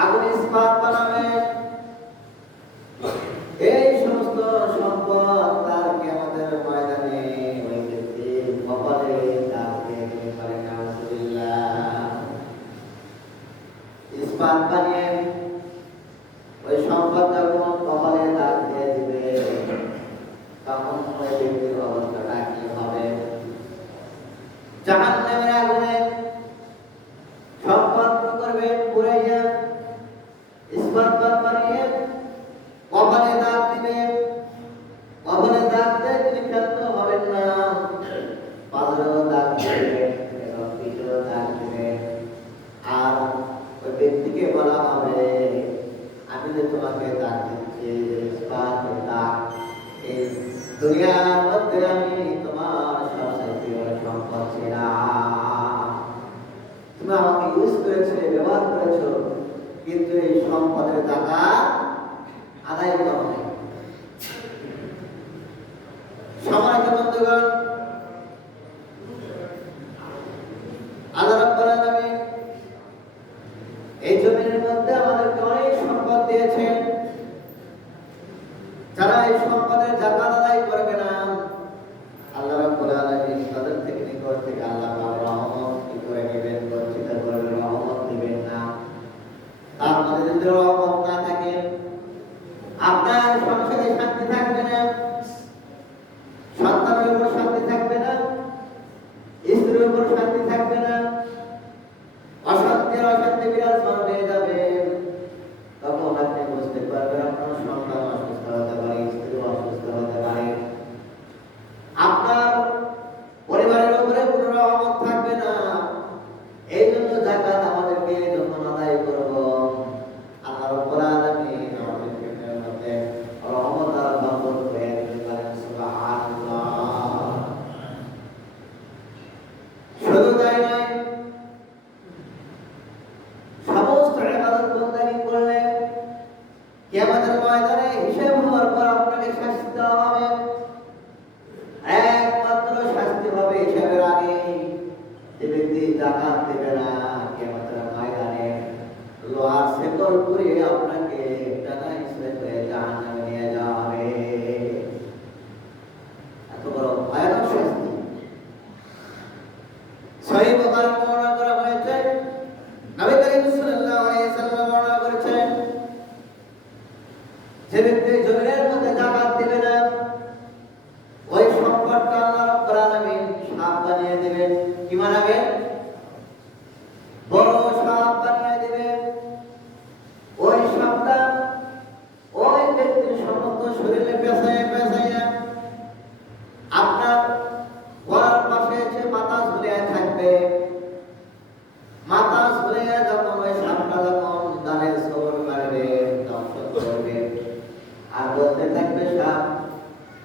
আগুন ইস্পাত বানাবে, এই সমস্ত সম্পদ তার কিয়ামতের ময়দানে ওই ব্যক্তি কপালে দাগ দিয়ে দিতে পারে। নাউজুবিল্লাহ। ইস্পাত বানিয়ে ওই সম্পদ যখন কপালে দাগ দিয়ে দিবে, তখন ওই ব্যক্তির অবস্থাটা কি হবে? জাহান্নামের আগুনে সম্পদ করবে পুড়ে যায়, ইস্পাত বানিয়ে কপালে দাগ দিবে, কপালে দাগ দিয়ে তিনি ক্ষান্ত হবেন না, পাজরেও দাগ দিবে এবং পিঠেও দাগ দিবে। আর ওই ব্যক্তিকে বলা হবে, আমি যে তোমাকে দাগ দিচ্ছি, ইস্পাতের দাগ, এই দুনিয়ার মধ্যে আমি তোমার সবচেয়ে প্রিয় সম্পদ ছিলাম, তুমি আমাকে ইউজ করেছো, ব্যবহার করেছো, কিন্তু এই সম্পদের টাকা আদায় করা হয়। সম্মানিত বন্ধুগণ, আল্লাহ রাব্বুল আলামিন এই জমিনের মধ্যে আমাদেরকে অনেক সম্পদ দিয়েছেন। যারা এই সম্পদের যাকাত আদায় করবে না, আল্লাহ রাব্বুল আলামিন তাদের থেকে নিকট থেকে আল্লাহ পাক রহমত কি করে নেবেন, বঞ্চিত করবেন, রহমত দিবেন না। তার মধ্যে যদি রহমত না থাকে, আপনার সংসারে শান্তি থাকবে না, সন্তানের উপর শান্তি থাকবে না, স্ত্রীর উপর শান্তি থাকবে না, অশান্তি বিরাজমান হয়ে যাবে। তখন আপনি বুঝতে পারবেন আপনার সন্তান অসুস্থ হতে পারে, স্ত্রী অসুস্থ হতে পারে, আপনার পরিবারের উপরে কোনো রহমত থাকবে না। এই জন্য যাকাত আমাদেরকে যখন আদায় করব, আল্লাহ রাব্বুল আলামিন আমাদেরকে এর মধ্যে রহমত আর বরকত করে দিতে পারেন। সুবহানাল্লাহ। শুধু তাই নয়, সমস্ত ইবাদত বন্দেগী করলে কিয়ামতের ময়দানে হিসাব হওয়ার পর আপনাকে শাস্তি দেওয়া হবে। একমাত্র শাস্তি হবে হিসাবের আগে। যে ব্যক্তি যাকাত দেবে না, কিয়ামতের ময়দানে লোহার শেকল পুড়িয়ে আপনাকে টানা হিসেবে করে জাহান্নামে নিয়ে যাওয়া হবে। এত বড় ভয়ানক শাস্তি। সহিহ বুখারী বর্ণনা করা হয়েছে, নবী করিম সাল্লাল্লাহু আলাইহি ওয়াসাল্লাম বর্ণনা করেছেন, যে ব্যক্তি জমিনের মধ্যে যাকাত দিবে না, ওই সম্পদটা আল্লাহ রাব্বুল আলামিন সাপ বানিয়ে দিবেন। কি বানাবেন? বড় সাপ বানিয়ে দিবেন। ওই সাপটা ওই ব্যক্তির সমস্ত শরীরে পেঁচাইয়া পেঁচাইয়া আপনার গলার পাশে এসে মাথা ঝুলিয়ে থাকবে। মাথা ঝুলিয়ে যখন ওই সাপটা যখন দানের সবর মারবে, দংশন করবে, আর বলতে থাকবে সাপ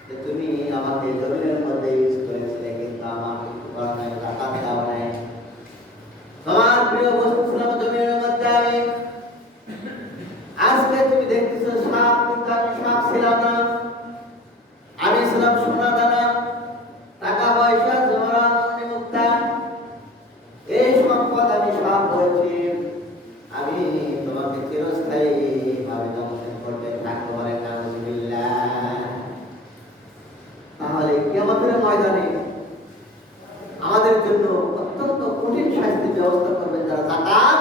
যে তুমি আমাকে জমিনের মধ্যে ইউজ করেছিলে, কিন্তু আমার কিছু করার নাই, যাকাত দাও নাই। তোমার প্রিয় বস্তু ছিলাম জমিনের মধ্যে আমি, আজকে তুমি দেখতেছো সাপ, কিন্তু আমি সাপ ছিলাম না। আমি ছিলাম সোনা দানা, টাকা পয়সা, জমরান, মুক্তা। এই সম্পদ আমি সব হয়েছি, আমি তোমাকে চিরস্থায়ী ভাবে দংশন করতে থাকতে পারে। নাউজুবিল্লাহ। তাহলে কিয়ামতের ময়দানে আমাদের জন্য অত্যন্ত কঠিন শাস্তির ব্যবস্থা করবেন যারা যাকাত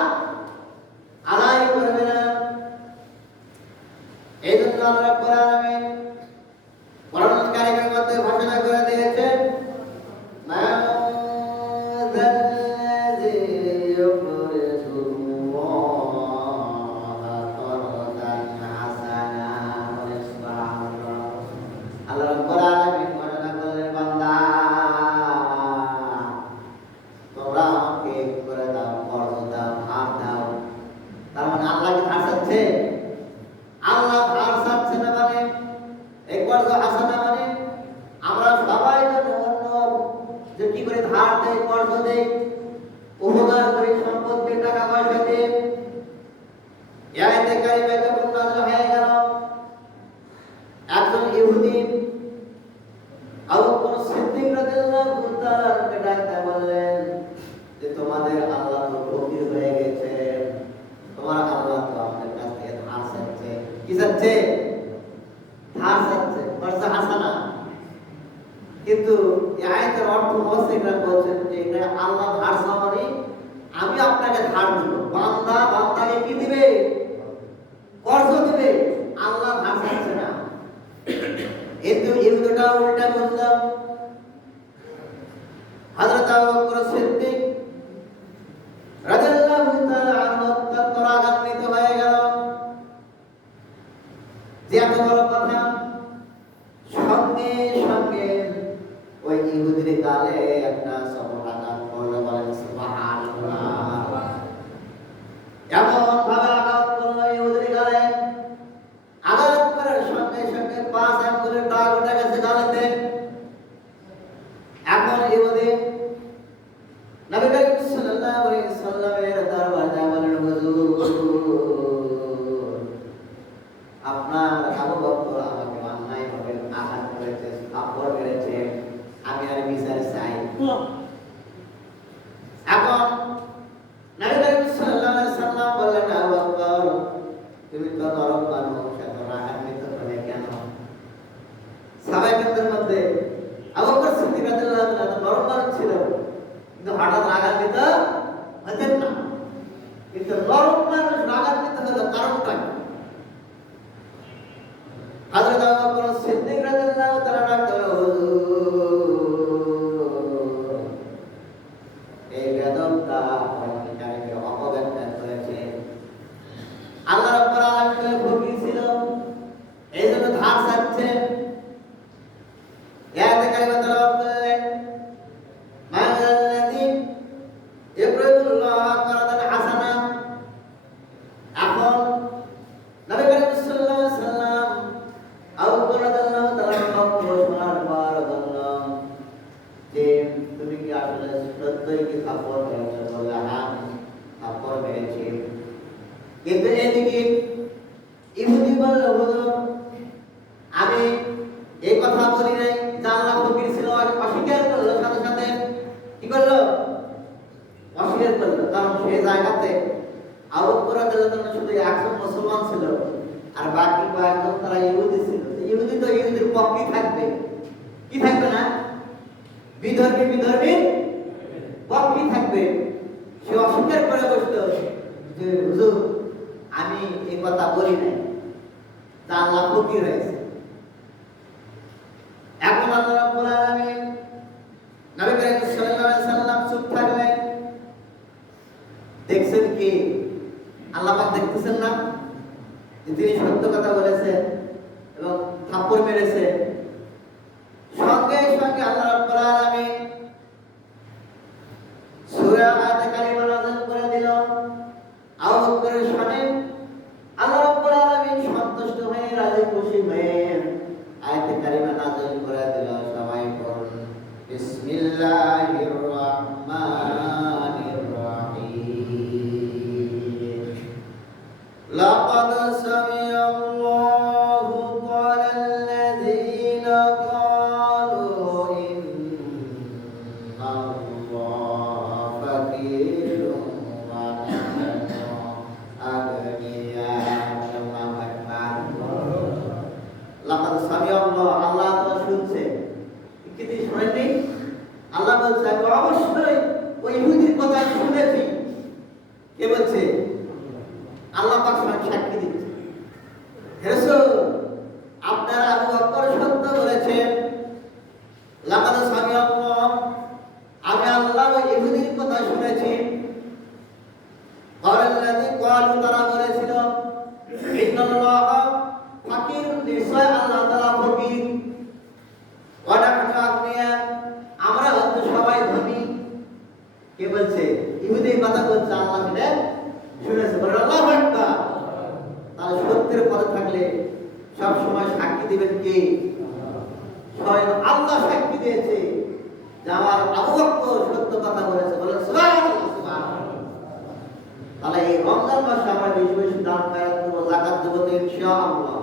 আদায় করবে না। এই জন্য আল্লাহ রাব্বুল আলামিন কোরআন কারীমের মধ্যে ঘোষণা করে দিয়েছেন, আল্লাহ রাব্বুল আলামিন ঘোষণা করলেন, বান্দা তোমরা আমাকে করে দাও, কর্জ দাও, ধার দাও। তার মানে আল্লাহ কি ধার চাচ্ছে? আল্লাহ ধার চাচ্ছে না। মানে এই কর্জ হাসানা মানে আমরা সবাই যেন অন্য যে কি করে ধার দেয়, কর্জ দেয়, উপকার করি, সম্পদ দিয়ে, টাকা পয়সা দিয়ে। এই আয়াতে কারিমা যখন নাযিল হয়ে গেল, একজন ইহুদি আবু বকর সিদ্দিক রাদিয়াল্লাহু তাআলা কে ডাকতে বললেন যে তোমাদের আল্লাহ তো ফকির হয়ে গেছে, তোমার আল্লাহ তো চাচ্ছে? ধার চাচ্ছে, কর্জা হাসানা। কিন্তু এই আয়াতের অর্থ মুফাসসিররা বলছেন যে এটা আল্লাহ ধার চাওয়া মানে আমি আপনাকে ধার দেব। বান্দা বান্দাকে কি দিবে? কর্জ দিবে। আল্লাহ ধার চাচ্ছে না। কিন্তু ইহুদিটা উল্টা বুঝলাম। হযরত আবু বকর সিদ্দিক রাদিয়াল্লাহু তাআলা আনহু অত্যন্ত রাগান্বিত হয়ে গেল যে এত বড় কথা। সঙ্গে সঙ্গে ওই ইহুদির গালে একটা সবল আঘাত করলো। বলেন সুবহানাল্লাহ। এমন ভাবে আঘাত করলো ইহুদির গালে, আঘাত করার সঙ্গে সঙ্গে 5 আঙ্গুলের দাগ উঠে গেছে গালেতে। এখন ইহুদি নবী করিম সাল্লাল্লাহু আলাইহি সাল্লামের দরবারে বলেন, হুজুর আপনার আবু বকর আমাকে অন্যায়ভাবে আঘাত করেছে, থাপ্পড় মেরেছে, আমি আর বিচার চাই। এখন নবী করিম সাল্লাল্লাহু আলাইহি সাল্লাম বললেন, আবু বকর তুমি তো নরম মানুষ, এত রাগান্বিত হলে কেন? সাহাবাদের মধ্যে আবু বকর সিদ্দিক রাদিয়াল্লাহু তাআলা নরম মানুষ ছিল, কিন্তু হঠাৎ রাগান্বিত হতেন না। কিন্তু নরম মানুষ রাগান্বিত হলো কারণটা কি? হযরত আবু বকর সিদ্দিক রাদিয়াল্লাহু তাআলা বললেন, হুজুর এই বেদবটা অহংকারীকে অপব্যাখ্যা করেছে। আল্লাহ রাব্বুল আলামিনের ফকির ছিল, এইজন্য ধার চাচ্ছে। আয়াতে কারিমা তেলাওয়াত করলেন, মা'আল্লাযী ইকরিদুল্লাহ কারদান হাসানা। এখন নবী করিম সাল্লাল্লাহু আলাইহি সাল্লাম আবু বকর রাদিয়াল্লাহু তাআলা বক্তব্য শোনার পর বললেন যে তুমি কি আসলে সত্যই কি থাপ্পড় মেরেছো? বলল, হ্যাঁ থাপ্পড় মেরেছি। কিন্তু এদিকে ইহুদি বলল, হুজুর আমি এই কথা বলি নাই। জানলা ফকির ছিল, অস্বীকার করলো, সাথে সাথে কি করলো? অস্বীকার করলো। কারণ সেই জায়গাতে আবু বকর রাদিয়াল্লাহু তাআলা শুধু একজন মুসলমান ছিল, আর বাকি কয়েকজন তারা ইহুদি ছিল। ইহুদি তো ইহুদির পক্ষেই থাকবে, কি থাকবে না? বিধর্মীর পক্ষেই থাকবে। সে অস্বীকার করে বসলো যে হুজুর আমি এই কথা বলি নাই, জানলা ফকির হয়েছে। এখন আল্লাহ রাব্বুল আলামিন নবী করিম সাল্লাল্লাহু আলাইহি সাল্লাম চুপ থাকলেন। দেখছেন কি? আল্লাহ পাক দেখতেছেন না যে তিনি সত্য কথা বলেছেন এবং থাপ্পড় মেরেছে? সঙ্গে সঙ্গে আল্লাহ রাব্বুল আলামিন সূরা আয়াতে কারিমা নাযিল করে দিল। আবু বকরের শানে আল্লাহ রাব্বুল আলামিন সন্তুষ্ট হয়ে, রাজি খুশি হয়ে আয়াতে কারিমা নাযিল করে দিল। সবাই পড়ুন, বিসমিল্লাহির রাহমানির রাহিম। লাকাদ সামিআল্লাহু ক্বালাল্লাযীনা ক্বালু ইন্নাল্লাহা ফাকীরুন ওয়া নাহনু আগনিয়া। আল্লাহু আকবার। লাকাদ সামিআল্লাহ, আল্লাহ তাআলা শুনছে। কি তিনি শুনেননি? আল্লাহ বলছে আমি অবশ্যই ওই ইহুদির কথা শুনেছি। কে বলছে? আল্লাহ পাক স্বয়ং সাক্ষী দিচ্ছে। হে রাসূল, আপনারা আবু বকর সত্য বলেছেন। লাকাদ সামিআল্লাহ, আমি আল্লাহ ওই ইহুদির কথা শুনেছি। ক্বালাল্লাযী ক্বালু, তারা বলেছিল ইন্নাল্লাহা ফাকীরুন, নিশ্চয় আল্লাহ তাআলা ফকির। ওয়া নাহনু আগনিয়া, আমরা হয়তো সবাই ধনী। কে বলছে? ইহুদি কথা বলছে, আল্লাহ শুনেছে। বলেন আল্লাহু আকবার। তাহলে সত্যের পথে থাকলে সব সময় সাক্ষী দিবেন কে? স্বয়ং আল্লাহ সাক্ষী দিয়েছে যে আমার আবু বকর সত্য কথা বলেছে। বলেন সুবহানাল্লাহ, সুবহানাল্লাহ। তাহলে এই রমজান মাসে আমরা বেশি বেশি দান খয়রাত করব, যাকাত দেব তো ইনশাআল্লাহ।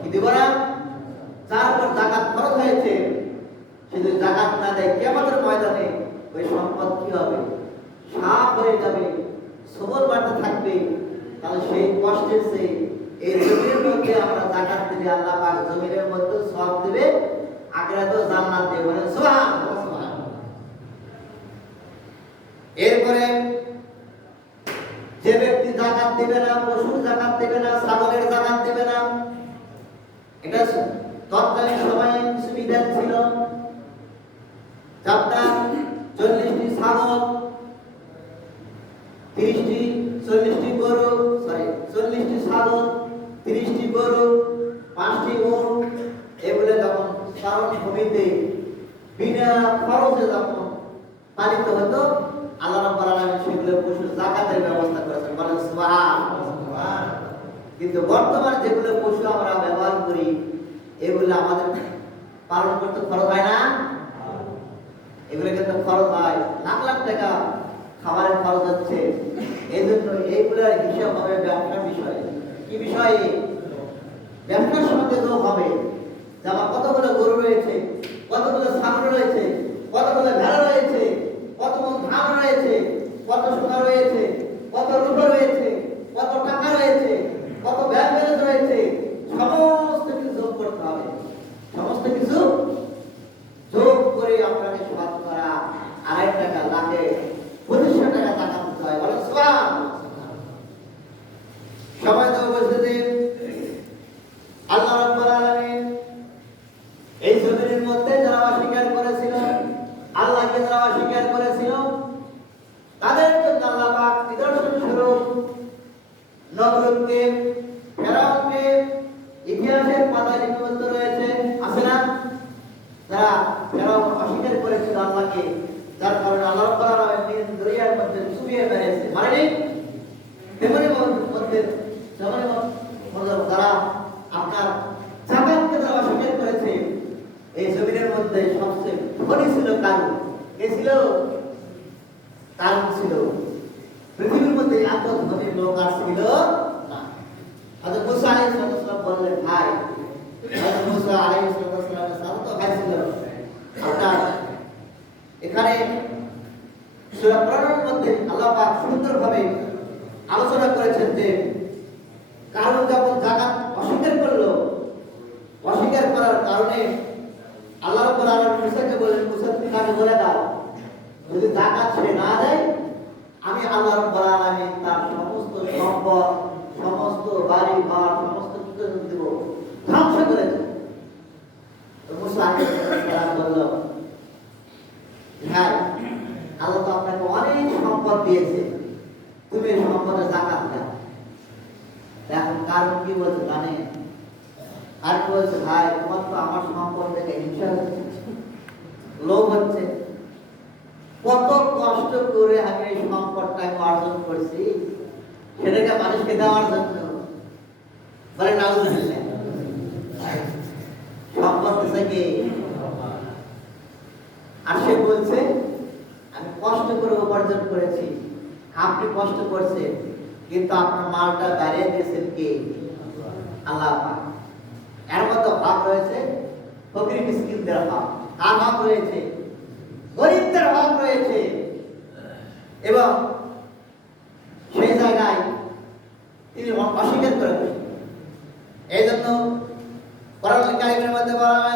কি দেব না? যার উপর যাকাত খরচ হয়েছে সে যদি যাকাত না দেয়, কিয়ামতের ময়দানে ওই সম্পদ কি হবে? সাপ হয়ে যাবে, সবল বাড়তে থাকবে। তাহলে সেই কষ্টের চেয়ে এই জমির মধ্যে আমরা জাকাত দিলে আল্লাহ পাক জমির মধ্যে সওয়াব দিবে, আখিরাতেও জান্নাত দিবে। বলেন সুবহানাল্লাহ। এরপরে যে ব্যক্তি জাকাত দিবে না, পশুর জাকাত দিবে না, ছাগলের জাকাত দিবে না, এটা তৎকালীন সময়ে কিছু বিধান ছিল। যারা 40টি ছাগল, 40টি গরু, 40টি ছাগল, 30টি গরু, 5টি উট, এগুলো যখন চারণ ভূমিতে বিনা খরচে যখন পালিত হতো, আল্লাহ রাব্বুল আলামিন সেগুলো পশুর যাকাতের ব্যবস্থা করেছেন। বলেন সুবহানাল্লাহ। কিন্তু বর্তমানে যেগুলো পশু আমরা ব্যবহার করি, এগুলো আমাদের পালন করতে খরচ হয় না? এগুলো কিন্তু খরচ হয়, লাখ লাখ টাকা খাবারের খরচ হচ্ছে। এই জন্য এইগুলোর হিসাব হবে ব্যবসার বিষয়ে। কি বিষয়ে? ব্যবসার সঙ্গে যোগ হবে যে আমার কতগুলো গরু রয়েছে, কতগুলো ছাগল রয়েছে, কতগুলো ভেড়া রয়েছে, কত ধান রয়েছে, কত সোনা রয়েছে, কত রূপা রয়েছে, কত টাকা রয়েছে, কত ব্যাংক ব্যালেন্স রয়েছে, সমস্ত কিছু যোগ করতে হবে। সমস্ত কিছু যোগ করে আপনাকে শতকরা 2.5 টাকা, লাখে 2500 টাকা টাকা দিতে হয়। বলেন সুবহানাল্লাহ। সবাই তো উপস্থিতি, আল্লাহ রাব্বুল আলামিন এই জমিনের মধ্যে যারা অস্বীকার করেছিল, আল্লাহকে যারা অস্বীকার করেছিল, তাদের জন্য আল্লাহ পাক নিদর্শন স্বরূপ নমরুদকে, ফেরাউনকে ইতিহাসের পাতায় লিপিবদ্ধ রয়েছে, আছে না? যারা ফেরাউন অস্বীকার করেছিল আল্লাহকে, যার কারণে আল্লাহ রাব্বুল আলামিন দরিয়ার মধ্যে চুবিয়ে মেরেছে, মারেনি? তেমনি মধ্যে যারা আপনার জাকাতকে যারা অস্বীকার করেছে, এই জমিনের মধ্যে সবচেয়ে ধনী ছিল কারণ। কে ছিল? কারণ ছিল। পৃথিবীর মধ্যে এত ধনী লোক আর ছিল না। হযরত মুসা আলাইহিস সালাম বললেন, ভাই, হযরত মুসা আলাইহিস সালামের সাথে তো ভাই ছিল আপনার। এখানে সূরা কোরআনের মধ্যে আল্লাহ পাক সুন্দরভাবে আলোচনা করেছেন যে কারণ যখন জাকাত অস্বীকার করলো, অস্বীকার করার কারণে আল্লাহ রাব্বুল আলামিন মুসাকে বলেন, মুসা তুমি তাকে বলে দাও, যদি জাকাত সে না দেয়, আমি আল্লাহ রাব্বুল আলামিন তার সমস্ত সম্পদ, সমস্ত বাড়ি ঘর, সমস্ত কিছু দেব, ধ্বংস করে দেব। তো মুসা আলাইহিস সালাম বলল, হ্যাঁ, আল্লাহ তো আপনাকে অনেক সম্পদ দিয়েছে, তুমি এই সম্পদের জাকাত দাও। এখন কারণ কি বলছে জানেন? আর কি বলছে, ভাই, তোমার তো আমার সম্পদ থেকে হিংসা হচ্ছে, লোভ হচ্ছে। কত কষ্ট করে আমি এই সম্পদটা অর্জন করছি, সেটাকে মানুষকে দেওয়ার জন্য। বলে নাউজুবিল্লাহ। সম্পদ থেকে আর সে বলছে, আমি কষ্ট করে উপার্জন করেছি, আপনি কষ্ট করছেন, কিন্তু আপনার মালটা বাড়িয়ে দিয়েছেন কে? আল্লাহ পাক। এর মধ্যে ভাগ রয়েছে ফকির মিসকিনদের ভাগ, আর ভাগ রয়েছে গরিবদের ভাগ রয়েছে, এবং